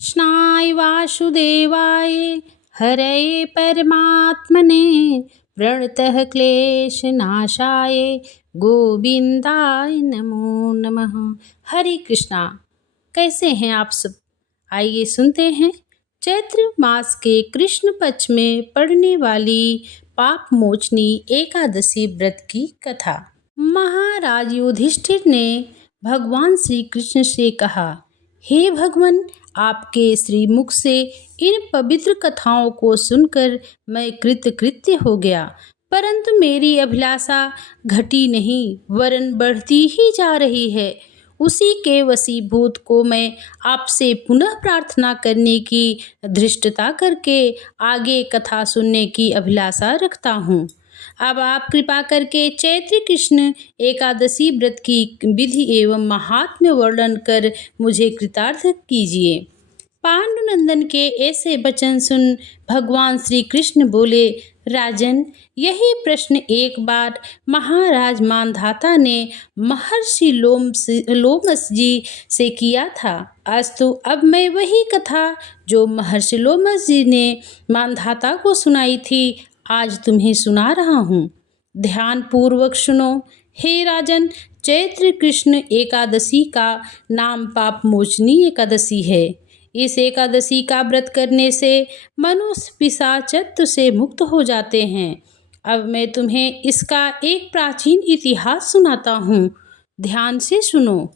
कृष्णाय वासुदेवाय हरये परमात्मने प्रणतः क्लेशनाशाय गोविंदाय नमो नमः। हरे कृष्णा। कैसे हैं आप सब? आइए सुनते हैं चैत्र मास के कृष्ण पक्ष में पड़ने वाली पाप मोचनी एकादशी व्रत की कथा। महाराज युधिष्ठिर ने भगवान श्री कृष्ण से कहा, हे भगवान, आपके श्रीमुख से इन पवित्र कथाओं को सुनकर मैं कृतकृत्य हो गया, परंतु मेरी अभिलाषा घटी नहीं वरन बढ़ती ही जा रही है। उसी के वशीभूत को मैं आपसे पुनः प्रार्थना करने की धृष्टता करके आगे कथा सुनने की अभिलाषा रखता हूँ। अब आप कृपा करके चैत्र कृष्ण एकादशी व्रत की विधि एवं महात्म्य वर्णन कर मुझे कृतार्थ कीजिए। पांडुनंदन के ऐसे वचन सुन भगवान श्री कृष्ण बोले, राजन, यही प्रश्न एक बार महाराज मानधाता ने महर्षि लोमस जी से किया था। आज तो अब मैं वही कथा जो महर्षि लोमस जी ने मानधाता को सुनाई थी, आज तुम्हें सुना रहा हूँ। ध्यान पूर्वक सुनो। हे राजन, चैत्र कृष्ण एकादशी का नाम पाप मोचनी एकादशी है। इस एकादशी का व्रत करने से मनुष्य पिशाचत्व से मुक्त हो जाते हैं। अब मैं तुम्हें इसका एक प्राचीन इतिहास सुनाता हूँ, ध्यान से सुनो।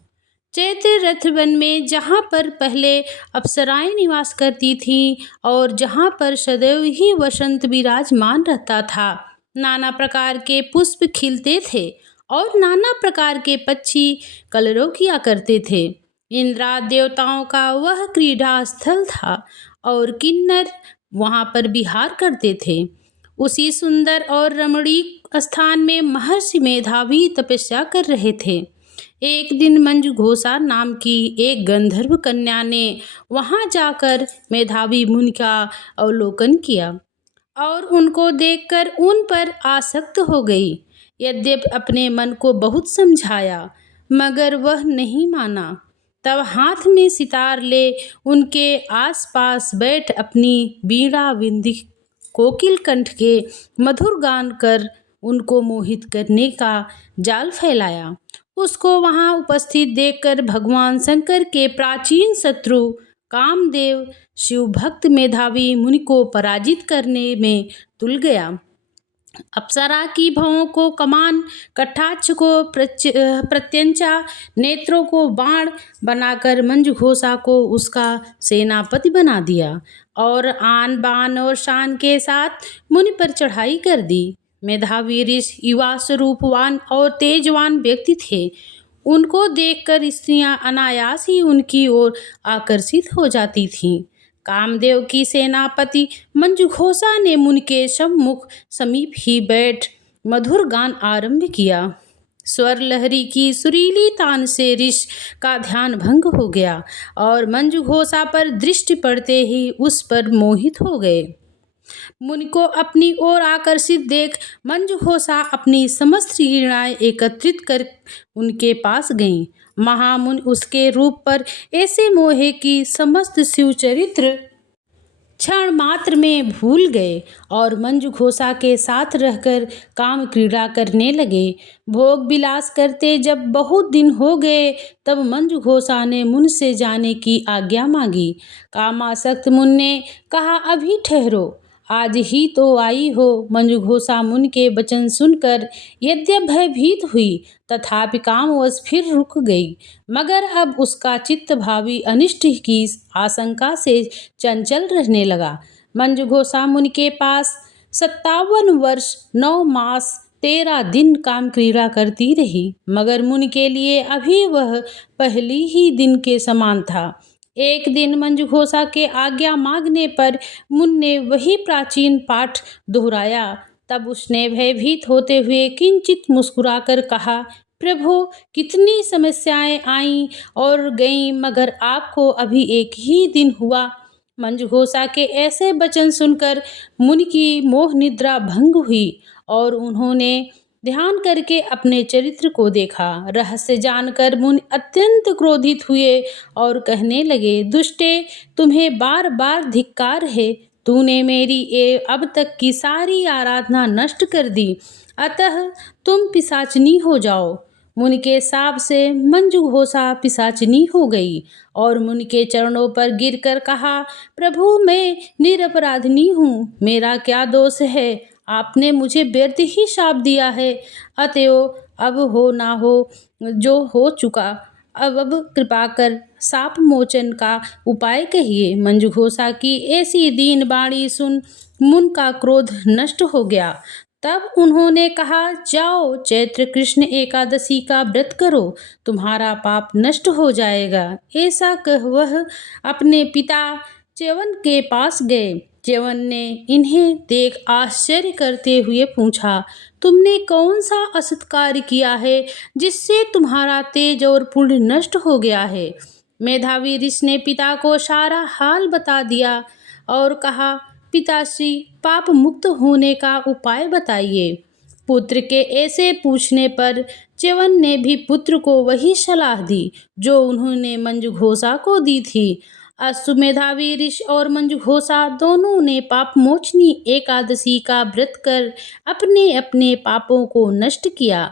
चैत्र रथवन में जहाँ पर पहले अप्सराएं निवास करती थीं और जहाँ पर सदैव ही वसंत विराजमान रहता था, नाना प्रकार के पुष्प खिलते थे और नाना प्रकार के पक्षी कलरव किया करते थे। इंद्रादि देवताओं का वह क्रीड़ा स्थल था और किन्नर वहाँ पर विहार करते थे। उसी सुंदर और रमणीक स्थान में महर्षि मेधावी तपस्या कर रहे थे। एक दिन मंजुघोषा नाम की एक गंधर्व कन्या ने वहां जाकर मेधावी मुनि का अवलोकन किया और उनको देखकर उन पर आसक्त हो गई। यद्यपि अपने मन को बहुत समझाया मगर वह नहीं माना। तब हाथ में सितार ले उनके आसपास बैठ अपनी वीणा विंदी कोकिल कंठ के मधुर गान कर उनको मोहित करने का जाल फैलाया। उसको वहां उपस्थित देखकर भगवान शंकर के प्राचीन शत्रु कामदेव शिव भक्त मेधावी मुनि को पराजित करने में तुल गया। अप्सरा की भवों को कमान, कटाक्ष को प्रत्यंचा, नेत्रों को बाण बनाकर मंजुघोषा को उसका सेनापति बना दिया और आन बान और शान के साथ मुनि पर चढ़ाई कर दी। मेधावी ऋषि युवा स्वरूपवान और तेजवान व्यक्ति थे। उनको देखकर स्त्रियां अनायास ही उनकी ओर आकर्षित हो जाती थीं। कामदेव की सेनापति मंजुघोषा ने मुनि के सम्मुख समीप ही बैठ मधुर गान आरंभ किया। स्वर लहरी की सुरीली तान से ऋषि का ध्यान भंग हो गया और मंजुघोषा पर दृष्टि पड़ते ही उस पर मोहित हो गए। मुनि को अपनी ओर आकर्षित देख मंजुघोषा अपनी समस्त वीणाएं एकत्रित कर उनके पास गईं। महामुनि उसके रूप पर ऐसे मोहे कि समस्त शिव चरित्र क्षण मात्र में भूल गए और मंजुघोषा के साथ रहकर काम क्रीड़ा करने लगे। भोग विलास करते जब बहुत दिन हो गए तब मंजुघोषा ने मुनि से जाने की आज्ञा मांगी। कामासक्त मुनि ने कहा, अभी ठहरो, आज ही तो आई हो। मंजुघोषा मुनि के वचन सुनकर यद्यपि भयभीत हुई तथापि कामवश फिर रुक गई, मगर अब उसका चित्त भावी अनिष्ट की आशंका से चंचल रहने लगा। मंजुघोषा मुनि के पास 57 वर्ष 9 मास 13 दिन काम क्रीड़ा करती रही, मगर मुनि के लिए अभी वह पहली ही दिन के समान था। एक दिन मंजुघोषा के आज्ञा मांगने पर मुनि ने वही प्राचीन पाठ दोहराया। तब उसने भयभीत होते हुए किंचित मुस्कुराकर कहा, प्रभु, कितनी समस्याएं आईं और गईं मगर आपको अभी एक ही दिन हुआ। मंजुघोषा के ऐसे वचन सुनकर मुनि की मोह निद्रा भंग हुई और उन्होंने ध्यान करके अपने चरित्र को देखा। रहस्य जानकर मुनि अत्यंत क्रोधित हुए और कहने लगे, दुष्टे, तुम्हें बार बार धिक्कार है। तूने मेरी अब तक की सारी आराधना नष्ट कर दी, अतः तुम पिशाचिनी हो जाओ। मुनि के शाप से मंजुघोषा पिशाचिनी हो गई और मुनि के चरणों पर गिरकर कहा, प्रभु, मैं निरपराधिनी हूँ, मेरा क्या दोष है? आपने मुझे व्यर्थ ही शाप दिया है, अतएव अब हो ना हो जो हो चुका, अब कृपा कर शाप मोचन का उपाय कहिए। मंजुघोषा की ऐसी दीन बाणी सुन मुन का क्रोध नष्ट हो गया। तब उन्होंने कहा, जाओ चैत्र कृष्ण एकादशी का व्रत करो, तुम्हारा पाप नष्ट हो जाएगा। ऐसा कह वह अपने पिता च्यवन के पास गए। च्यवन ने इन्हें देख आश्चर्य करते हुए पूछा, तुमने कौन सा असत् कार्य किया है जिससे तुम्हारा तेज और पुण्य नष्ट हो गया है? मेधावी ऋषि ने पिता को सारा हाल बता दिया और कहा, पिताश्री, पाप मुक्त होने का उपाय बताइए। पुत्र के ऐसे पूछने पर च्यवन ने भी पुत्र को वही सलाह दी जो उन्होंने मंजुघोषा को दी थी। अस्तु, मेधावी ऋषि और मंजुघोषा दोनों ने पाप मोचनी एकादशी का व्रत कर अपने अपने पापों को नष्ट किया।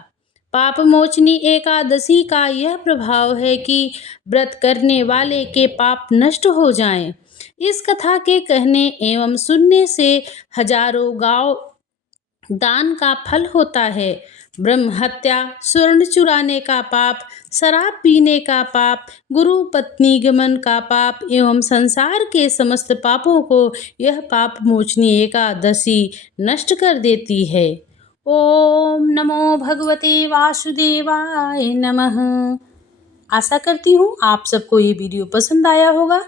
पाप मोचनी एकादशी का यह प्रभाव है कि व्रत करने वाले के पाप नष्ट हो जाएं। इस कथा के कहने एवं सुनने से हजारों गांव दान का फल होता है। ब्रह्म हत्या, स्वर्ण चुराने का पाप, शराब पीने का पाप, गुरु पत्नी गमन का पाप एवं संसार के समस्त पापों को यह पाप मोचनी एकादशी नष्ट कर देती है। ओम नमो भगवते वासुदेवाय नमः। आशा करती हूँ आप सबको ये वीडियो पसंद आया होगा।